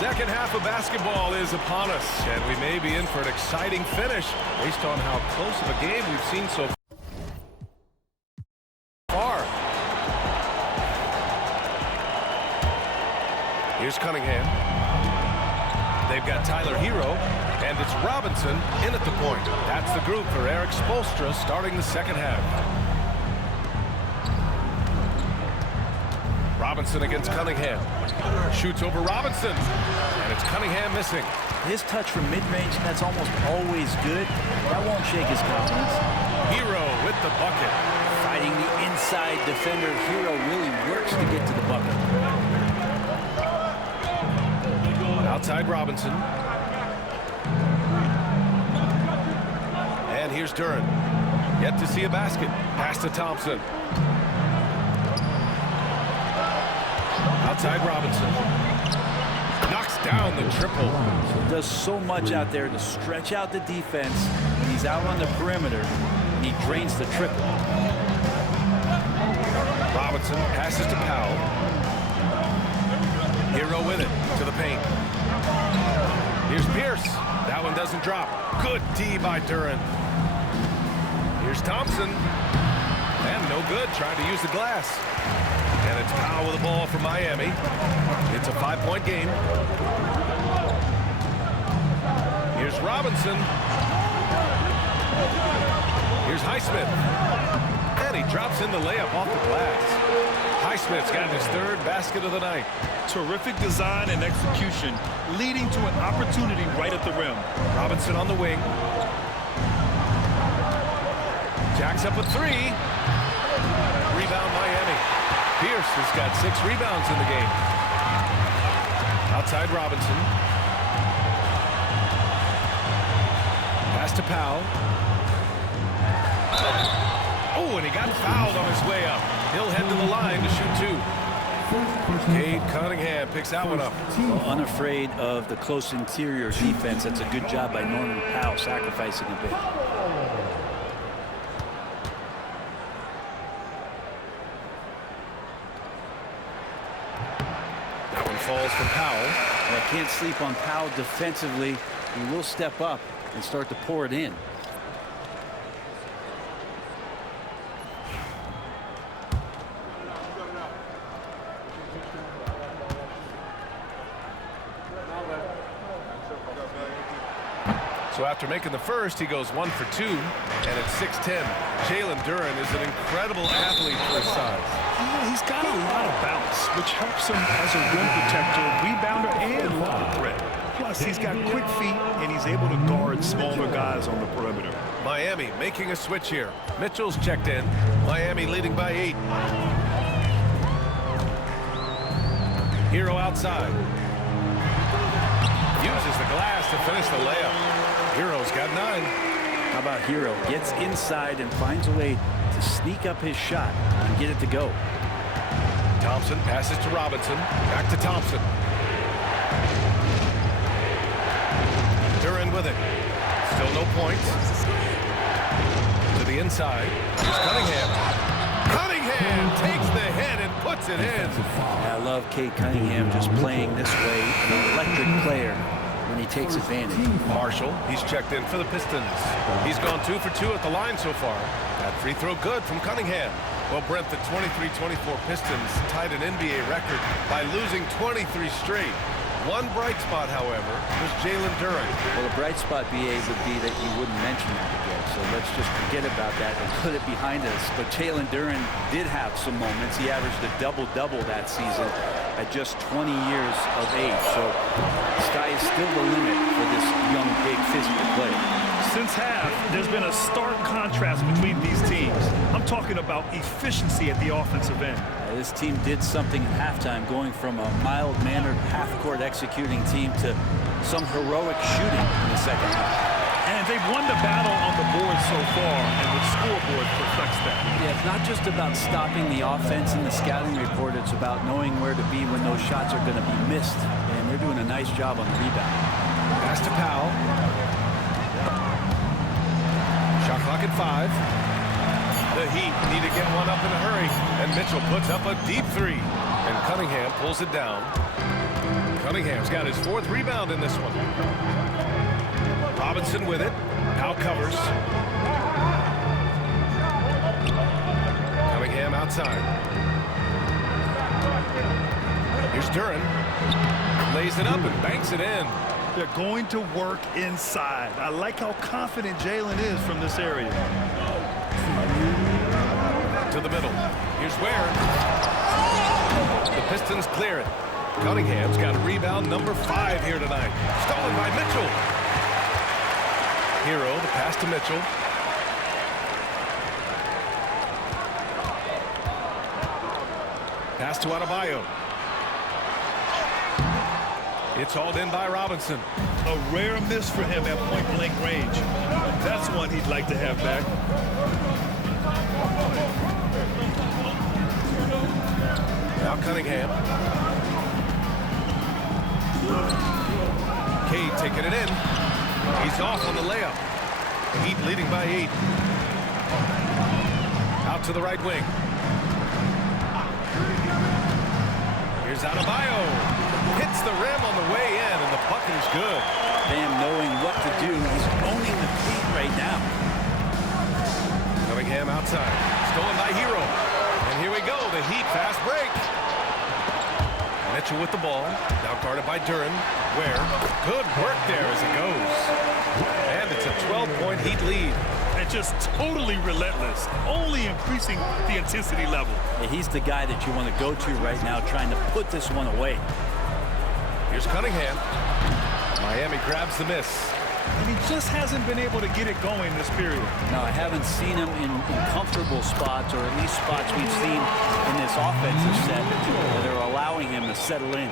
Second half of basketball is upon us, and we may be in for an exciting finish based on how close of a game we've seen so far. Here's Cunningham. They've got Tyler Hero, and it's Robinson in at the point. That's the group for Erik Spoelstra starting the second half. Robinson against Cunningham. Shoots over Robinson, and it's Cunningham missing. His touch from mid-range, that's almost always good. That won't shake his confidence. Hero with the bucket. Fighting the inside defender, Hero really works to get to the bucket. Outside Robinson. And here's Duren. Yet to see a basket. Pass to Thompson. Outside Robinson. Knocks down the triple. Does so much out there to stretch out the defense. He's out on the perimeter, and he drains the triple. Robinson passes to Powell. Hero with it to the paint. Here's Pierce. That one doesn't drop. Good D by Duren. Here's Thompson. And no good. Trying to use the glass. And it's Powell with the ball for Miami. It's a 5-point game. Here's Robinson. Here's Highsmith. And he drops in the layup off the glass. Highsmith's got his third basket of the night. Terrific design and execution, leading to an opportunity right at the rim. Robinson on the wing. Jacks up a three. Rebound Miami. Pierce has got 6 rebounds in the game. Outside Robinson. Pass to Powell. Oh, and he got fouled on his way up. He'll head to the line to shoot 2. Cade Cunningham picks that one up. Well, unafraid of the close interior defense. That's a good job by Norman Powell, sacrificing a bit. That one falls from Powell. Well, I can't sleep on Powell defensively. He will step up and start to pour it in. So after making the first, he goes 1 for 2, and it's 6-10. Jalen Duren is an incredible athlete for his size. Yeah, he's got a lot of bounce, which helps him as a rim protector, rebounder, and lob threat. Plus, he's got quick feet, and he's able to guard smaller guys on the perimeter. Miami making a switch here. Mitchell's checked in. Miami leading by 8. Hero outside. Uses the glass to finish the layup. Hero's got 9. How about Hero? Gets inside and finds a way to sneak up his shot and get it to go. Thompson passes to Robinson. Back to Thompson. Duren with it. Still no points. To the inside. Here's Cunningham. Cunningham takes the head and puts it in. I love Cade Cunningham just playing this way. An electric player when he takes advantage. Marshall, he's checked in for the Pistons. He's gone 2 for 2 at the line so far. That free throw good from Cunningham. Well, Brent, the 23-24 Pistons tied an NBA record by losing 23 straight. One bright spot, however, was Jalen Duren. Well, the bright spot, BA, would be that you wouldn't mention that again. So let's just forget about that and put it behind us. But Jalen Duren did have some moments. He averaged a double-double that season at just 20 years of age. So the sky is still the limit for this young, big, physical player. Since half, there's been a stark contrast between these teams. I'm talking about efficiency at the offensive end. This team did something at halftime, going from a mild-mannered half-court executing team to some heroic shooting in the second half. And they've won the battle on the board so far, and the scoreboard reflects that. Yeah, it's not just about stopping the offense in the scouting report. It's about knowing where to be when those shots are going to be missed. And they're doing a nice job on the rebound. Pass to Powell. Shot clock at 5. The Heat need to get one up in a hurry. And Mitchell puts up a deep 3. And Cunningham pulls it down. Cunningham's got his 4th rebound in this one. Robinson with it. Now covers. Cunningham outside. Here's Duren. Lays it up and banks it in. They're going to work inside. I like how confident Jalen is from this area. To the middle. Here's Ware. The Pistons clear it. Cunningham's got a rebound number 5 here tonight. Stolen by Mitchell. Hero, the pass to Mitchell. Pass to Adebayo. It's hauled in by Robinson. A rare miss for him at point-blank range. That's one he'd like to have back. Now Cunningham. Cade taking it in. He's off on the layup. Heat leading by 8. Out to the right wing. Here's Adebayo. Hits the rim on the way in, and the bucket is good. Bam knowing what to do. He's owning the feet right now. Cunningham outside. Stolen by Hero. And here we go, the Heat fast break. Mitchell with the ball. Now guarded by Duren. Ware. Good work there as it goes. And it's a 12-point Heat lead. And just totally relentless, only increasing the intensity level. Yeah, he's the guy that you want to go to right now, trying to put this one away. Here's Cunningham. Miami grabs the miss. And he just hasn't been able to get it going this period. Now, I haven't seen him in comfortable spots, or at least spots we've seen in this offensive set that are allowing him to settle in.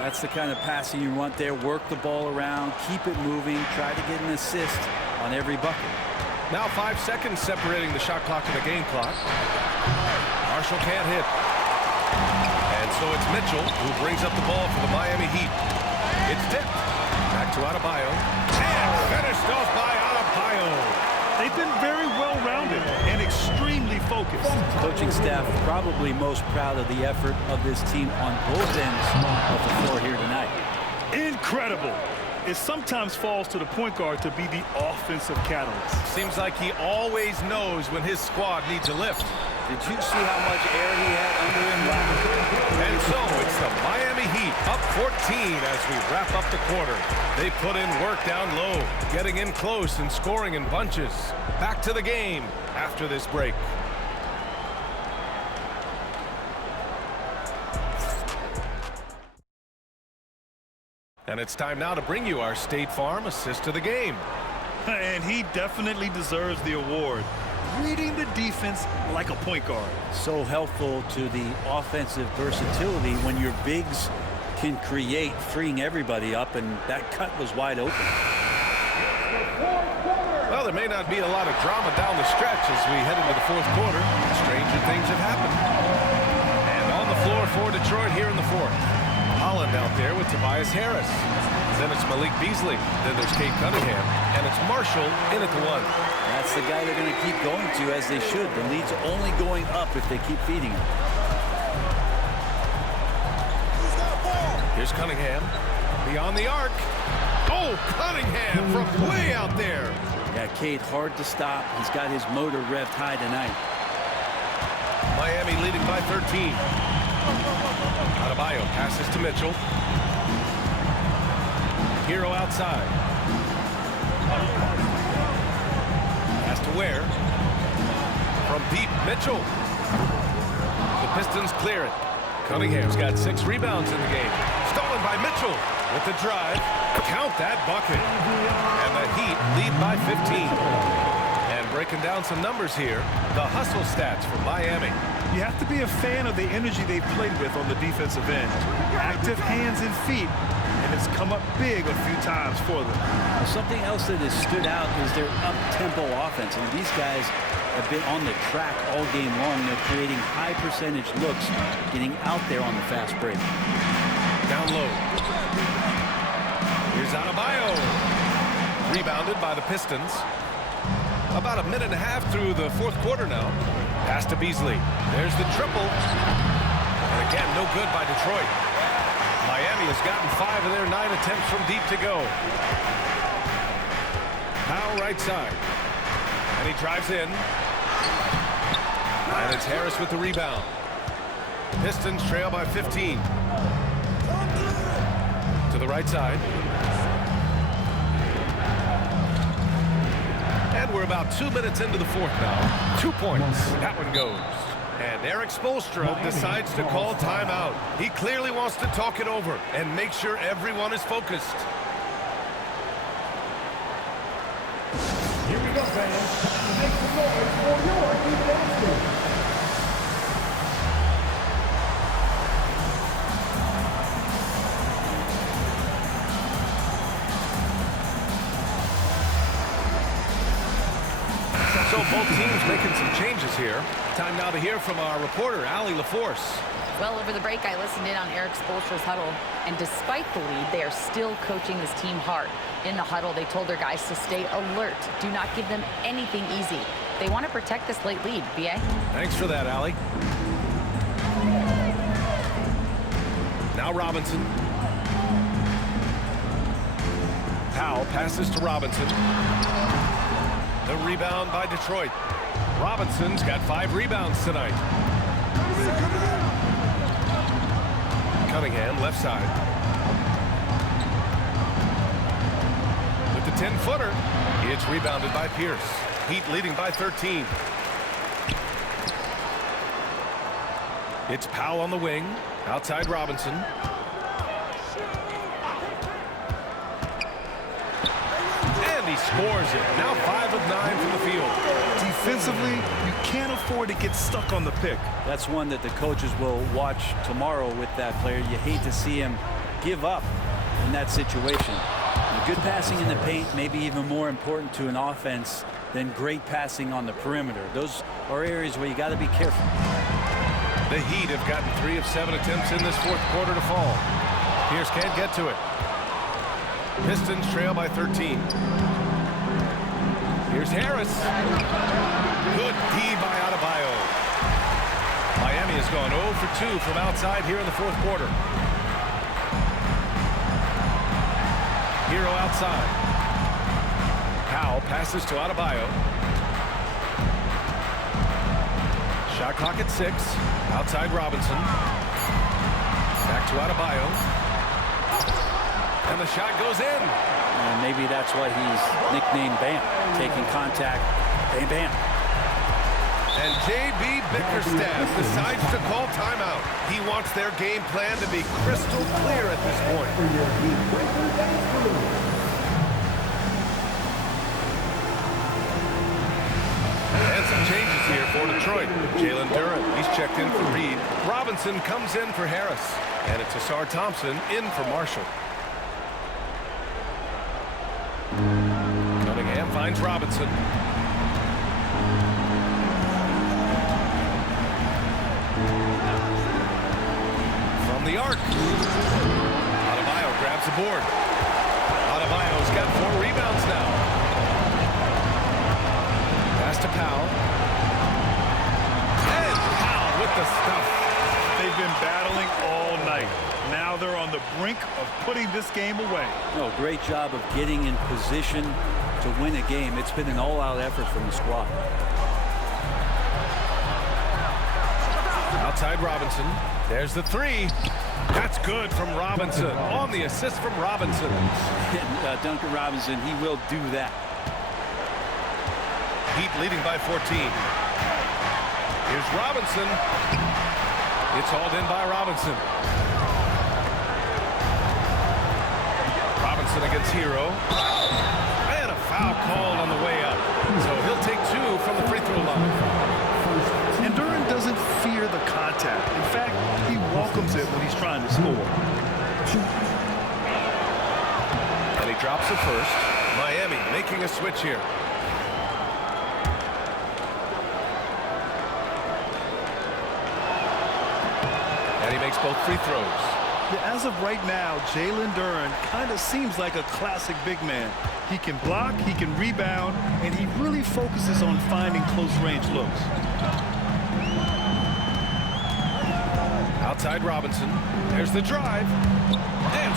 That's the kind of passing you want there. Work the ball around, keep it moving, try to get an assist on every bucket. Now 5 seconds separating the shot clock and the game clock. Marshall can't hit. And so it's Mitchell who brings up the ball for the Miami Heat. It's tipped. Back to Adebayo. And finished off by Adebayo. They've been very well-rounded and extremely focused. Coaching staff probably most proud of the effort of this team on both ends of the floor here tonight. Incredible. It sometimes falls to the point guard to be the offensive catalyst. Seems like he always knows when his squad needs a lift. Did you see how much air he had under him? And so it's the Miami Heat up 14 as we wrap up the quarter. They put in work down low, getting in close and scoring in bunches. Back to the game after this break. And it's time now to bring you our State Farm assist of the game. And he definitely deserves the award. Reading the defense like a point guard. So helpful to the offensive versatility when your bigs can create, freeing everybody up, and that cut was wide open. Well, there may not be a lot of drama down the stretch as we head into the 4th quarter. Stranger things have happened. And on the floor for Detroit here in the 4th. Holland out there with Tobias Harris. Then it's Malik Beasley. Then there's Cade Cunningham. And it's Marshall in at the 1. That's the guy they're going to keep going to, as they should. The lead's only going up if they keep feeding him. Here's Cunningham. Beyond the arc. Oh, Cunningham from way out there. Yeah, Cade hard to stop. He's got his motor revved high tonight. Miami leading by 13. Adebayo passes to Mitchell. Hero outside. Pass to Ware. From deep, Mitchell. The Pistons clear it. Cunningham's got 6 rebounds in the game. Stolen by Mitchell with the drive. Count that bucket. And the Heat lead by 15. And breaking down some numbers here, the hustle stats for Miami. You have to be a fan of the energy they've played with on the defensive end. Active hands and feet, and it's come up big a few times for them. Something else that has stood out is their up-tempo offense. And these guys have been on the track all game long. They're creating high percentage looks, getting out there on the fast break. Down low. Here's Adebayo. Rebounded by the Pistons. About a minute and a half through the 4th quarter now. Pass to Beasley. There's the triple. And again, no good by Detroit. Miami has has gotten 5 of their 9 attempts from deep to go. Powell right side. And he drives in. And it's Harris with the rebound. Pistons trail by 15. To the right side. And we're about 2 minutes into the fourth now. 2 points. That one goes. And Erik Spoelstra decides to call timeout. He clearly wants to talk it over and make sure everyone is focused. Here we go, fans. Make some noise for your basket. So both teams making some changes here. Time now to hear from our reporter, Allie LaForce. Well, over the break, I listened in on Erik Spoelstra's huddle, and despite the lead, they are still coaching this team hard. In the huddle, they told their guys to stay alert. Do not give them anything easy. They want to protect this late lead. B.A.? Thanks for that, Allie. Now Robinson. Powell passes to Robinson. The rebound by Detroit. Robinson's got 5 rebounds tonight. Cunningham, left side. With the 10-footer, it's rebounded by Pierce. Heat leading by 13. It's Powell on the wing. Outside Robinson. And he scores it. Now 5 of 9 from the field. Defensively, you can't afford to get stuck on the pick. That's one that the coaches will watch tomorrow with that player. You hate to see him give up in that situation. Good passing in the paint may be even more important to an offense than great passing on the perimeter. Those are areas where you got to be careful. The Heat have gotten 3 of 7 attempts in this fourth quarter to fall. Pierce can't get to it. Pistons trail by 13. Here's Harris. Good D by Adebayo. Miami has gone 0 for 2 from outside here in the fourth quarter. Hero outside. Powell passes to Adebayo. Shot clock at 6. Outside Robinson. Back to Adebayo. And the shot goes in. And maybe that's why he's nicknamed Bam. Taking contact, bam, bam. And J.B. Bickerstaff decides to call timeout. He wants their game plan to be crystal clear at this point. And some changes here for Detroit. Jalen Duren, he's checked in for Reed. Robinson comes in for Harris. And it's Ausar Thompson in for Marshall. Cunningham finds Robinson. From the arc. Adebayo grabs the board. Adebayo's got 4 rebounds now. Pass to Powell. And Powell with the stuff. They've been battling all night. Now they're on the brink of putting this game away. Oh, great job of getting in position to win a game. It's been an all-out effort from the squad. Outside Robinson. There's the 3. That's good from Robinson. On the assist from Robinson. Duncan Robinson, he will do that. Heat leading by 14. Here's Robinson. It's hauled in by Robinson. Robinson against Hero. And a foul called on the way up. So he'll take 2 from the free throw line. And Duren doesn't fear the contact. In fact, he welcomes it when he's trying to score. And he drops it first. Miami making a switch here. And he makes both free throws. Yeah, as of right now, Jalen Duren kind of seems like a classic big man. He can block, he can rebound, and he really focuses on finding close-range looks. Outside Robinson. There's the drive. And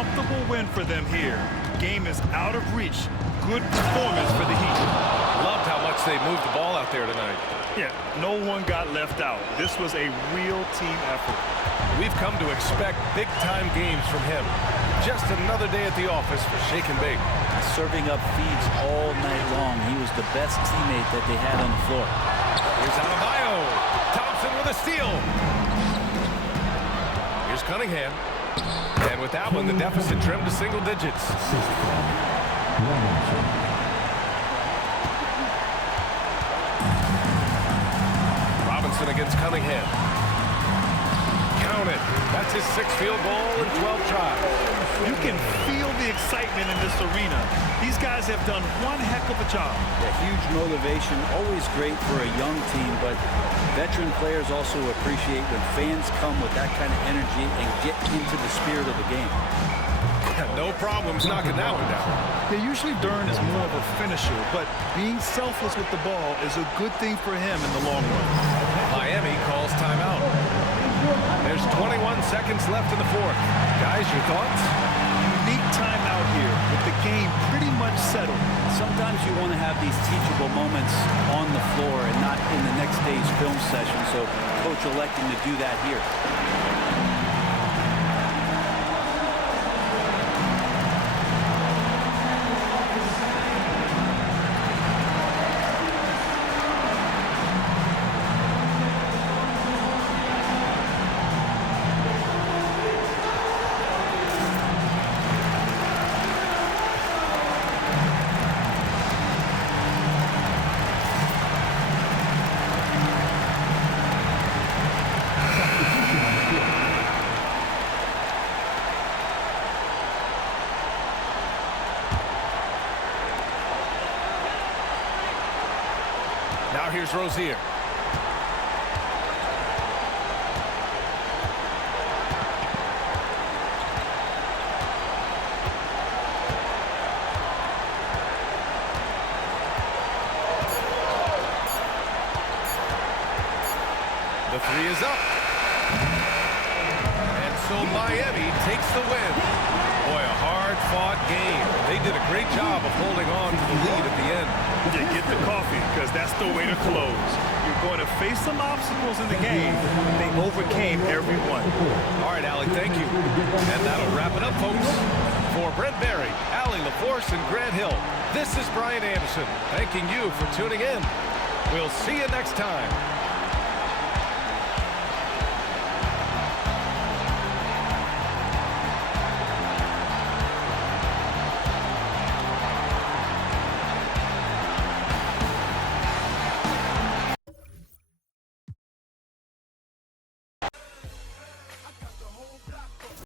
comfortable win for them here. Game is out of reach. Good performance for the Heat. Loved how much they moved the ball out there tonight. Yeah, no one got left out. This was a real team effort. We've come to expect big-time games from him. Just another day at the office for Shake and Bake. Serving up feeds all night long. He was the best teammate that they had on the floor. Here's Adebayo. Thompson with a steal. Here's Cunningham. And with that one, the deficit trimmed to single digits. Robinson against Cunningham. Count it. That's his 6th field goal in 12 tries. You can feel the excitement in this arena. These guys have done one heck of a job. Yeah, huge motivation, always great for a young team, but veteran players also appreciate when fans come with that kind of energy and get into the spirit of the game. No problems knocking that one down. Yeah, usually Duren is more of a finisher, but being selfless with the ball is a good thing for him in the long run. Miami calls timeout. There's 21 seconds left in the 4th. Guys, your thoughts? Unique timeout here with the game pretty much settled. Sometimes you want to have these teachable moments on the floor and not in the next day's film session, so coach electing to do that here. Now here's Rozier. The 3 is up. And so Miami takes the win. Boy, a hard-fought game. They did a great job of holding on to the lead at the end. Yeah, get the coffee, because that's the way to close. You're going to face some obstacles in the game. They overcame every one. All right, Allie, thank you. And that'll wrap it up, folks. For Brent Barry, Allie LaForce, and Grant Hill, this is Brian Anderson, thanking you for tuning in. We'll see you next time.